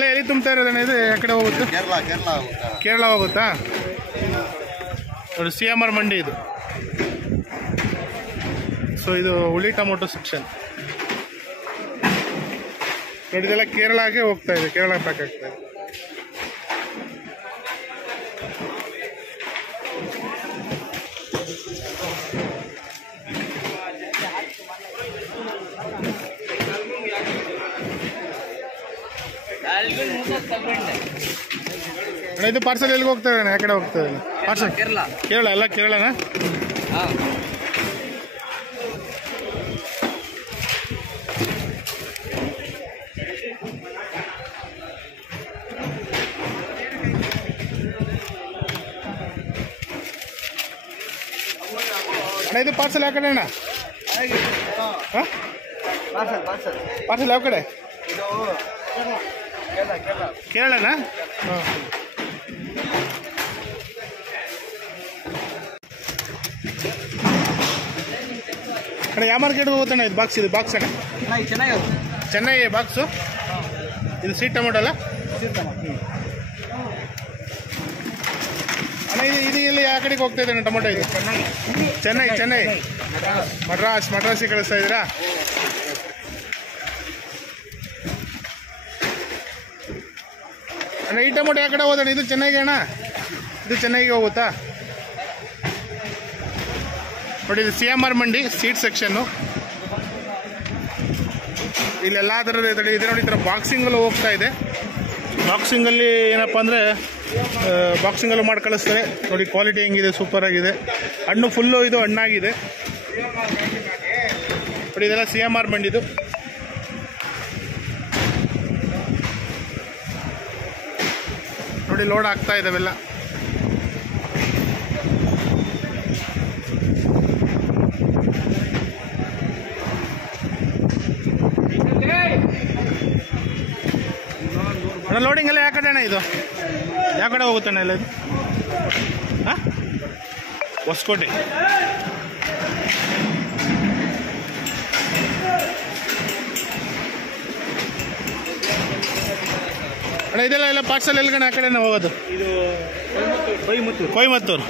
ಎಲ್ಲಿ ತುಂಬ್ತಾ ಇರೋದಣ್ಣ ಇದು ಕಡೆ ಹೋಗುತ್ತೆ? ಕೇರಳ ಹೋಗುತ್ತಾ? ನೋಡಿ CMR ಮಂಡಿ ಇದು. ಸೊ ಇದು ಹುಳಿ ಟೊಮೊಟೊ ಸೆಕ್ಷನ್ ನೋಡಿ, ಇದೆಲ್ಲ ಕೇರಳಗೆ ಹೋಗ್ತಾ ಇದೆ, ಕೇರಳ ಪ್ಯಾಕ್ ಆಗ್ತಾ ಇದೆ. ಇದು ಪಾರ್ಸಲ್ ಎಲ್ಲಿಗೆ ಹೋಗ್ತಾ ಇದೆ? ಯಾವ ಕಡೆ ಹೋಗ್ತಾ ಇದೆ ಪಾರ್ಸಲ್? ಕೇರಳ ಎಲ್ಲ ಕೇರಳನಾ? ಅಣ್ಣ ಇದು ಪಾರ್ಸಲ್ ಯಾವ ಕಡೆ ಅಣ್ಣ? ಪಾರ್ಸಲ್ ಯಾವ ಕಡೆ? ಕೇರಳನಾ? ಹಾಂ. ಅಣ್ಣ ಯಾವ ಮಾರ್ಕೆಟ್ಗೆ ಹೋಗುತ್ತಣ್ಣ ಇದು ಬಾಕ್ಸ್? ಇದು ಬಾಕ್ಸ್ ಅಣ್ಣ ಚೆನ್ನೈ ಬಾಕ್ಸು. ಇದು ಸ್ವೀಟ್ ಟೊಮೊಟೊ ಅಲ್ಲ? ಅಣ್ಣ ಇದು ಇಲ್ಲಿ ಯಾವ ಕಡೆಗೆ ಹೋಗ್ತಾ ಇದೆ ಟೊಮೊಟೊ? ಇದು ಚೆನ್ನೈ ಮಡ್ರಾಸಿಗೆ ಕಳಿಸ್ತಾ ಇದ್ದೀರಾ? ಅಣ್ಣ ಈ ಟೊಮೊಟೊ ಯಾವ ಕಡೆ ಹೋದಣ್ಣ? ಇದು ಚೆನ್ನೈಗೆ ಅಣ್ಣ? ಇದು ಚೆನ್ನೈಗೆ ಹೋಗುತ್ತಾ? ನೋಡಿ ಇದು CMR ಮಂಡಿ ಸೀಟ್ ಸೆಕ್ಷನ್ನು. ಇಲ್ಲೆಲ್ಲ ಥರದ ಇದೆ ನೋಡಿ, ಈ ಥರ ಬಾಕ್ಸಿಂಗಲ್ಲೂ ಹೋಗ್ತಾ ಇದೆ. ಬಾಕ್ಸಿಂಗಲ್ಲಿ ಏನಪ್ಪ ಅಂದರೆ ಬಾಕ್ಸಿಂಗಲ್ಲೂ ಮಾಡಿ ಕಳಿಸ್ತಾರೆ ನೋಡಿ. ಕ್ವಾಲಿಟಿ ಹೆಂಗಿದೆ, ಸೂಪರ್ ಆಗಿದೆ. ಹಣ್ಣು ಫುಲ್ಲು ಇದು ಹಣ್ಣಾಗಿದೆ ನೋಡಿ. ಇದೆಲ್ಲ CMR ಮಂಡಿದು. ನೋಡಿ ಲೋಡ್ ಆಗ್ತಾ ಇದಾವೆಲ್ಲ. ಅಣ್ಣ ಲೋಡಿಂಗ್ ಎಲ್ಲ ಯಾವ ಕಡೆ ಅಣ್ಣ? ಇದು ಯಾವ ಕಡೆ ಹೋಗುತ್ತಣ್ಣ ಎಲ್ಲ ಇದು? ಹಾಂ, ಹೊಸಕೋಟೆ. ಅಣ್ಣ ಇದೆಲ್ಲ ಪಾರ್ಸಲ್ ಎಲ್ಲಿಗಣ್ಣ? ಆ ಕಡೆನೇ ಹೋಗೋದು? ಇದು ಕೊಯಮತ್ತೂರು.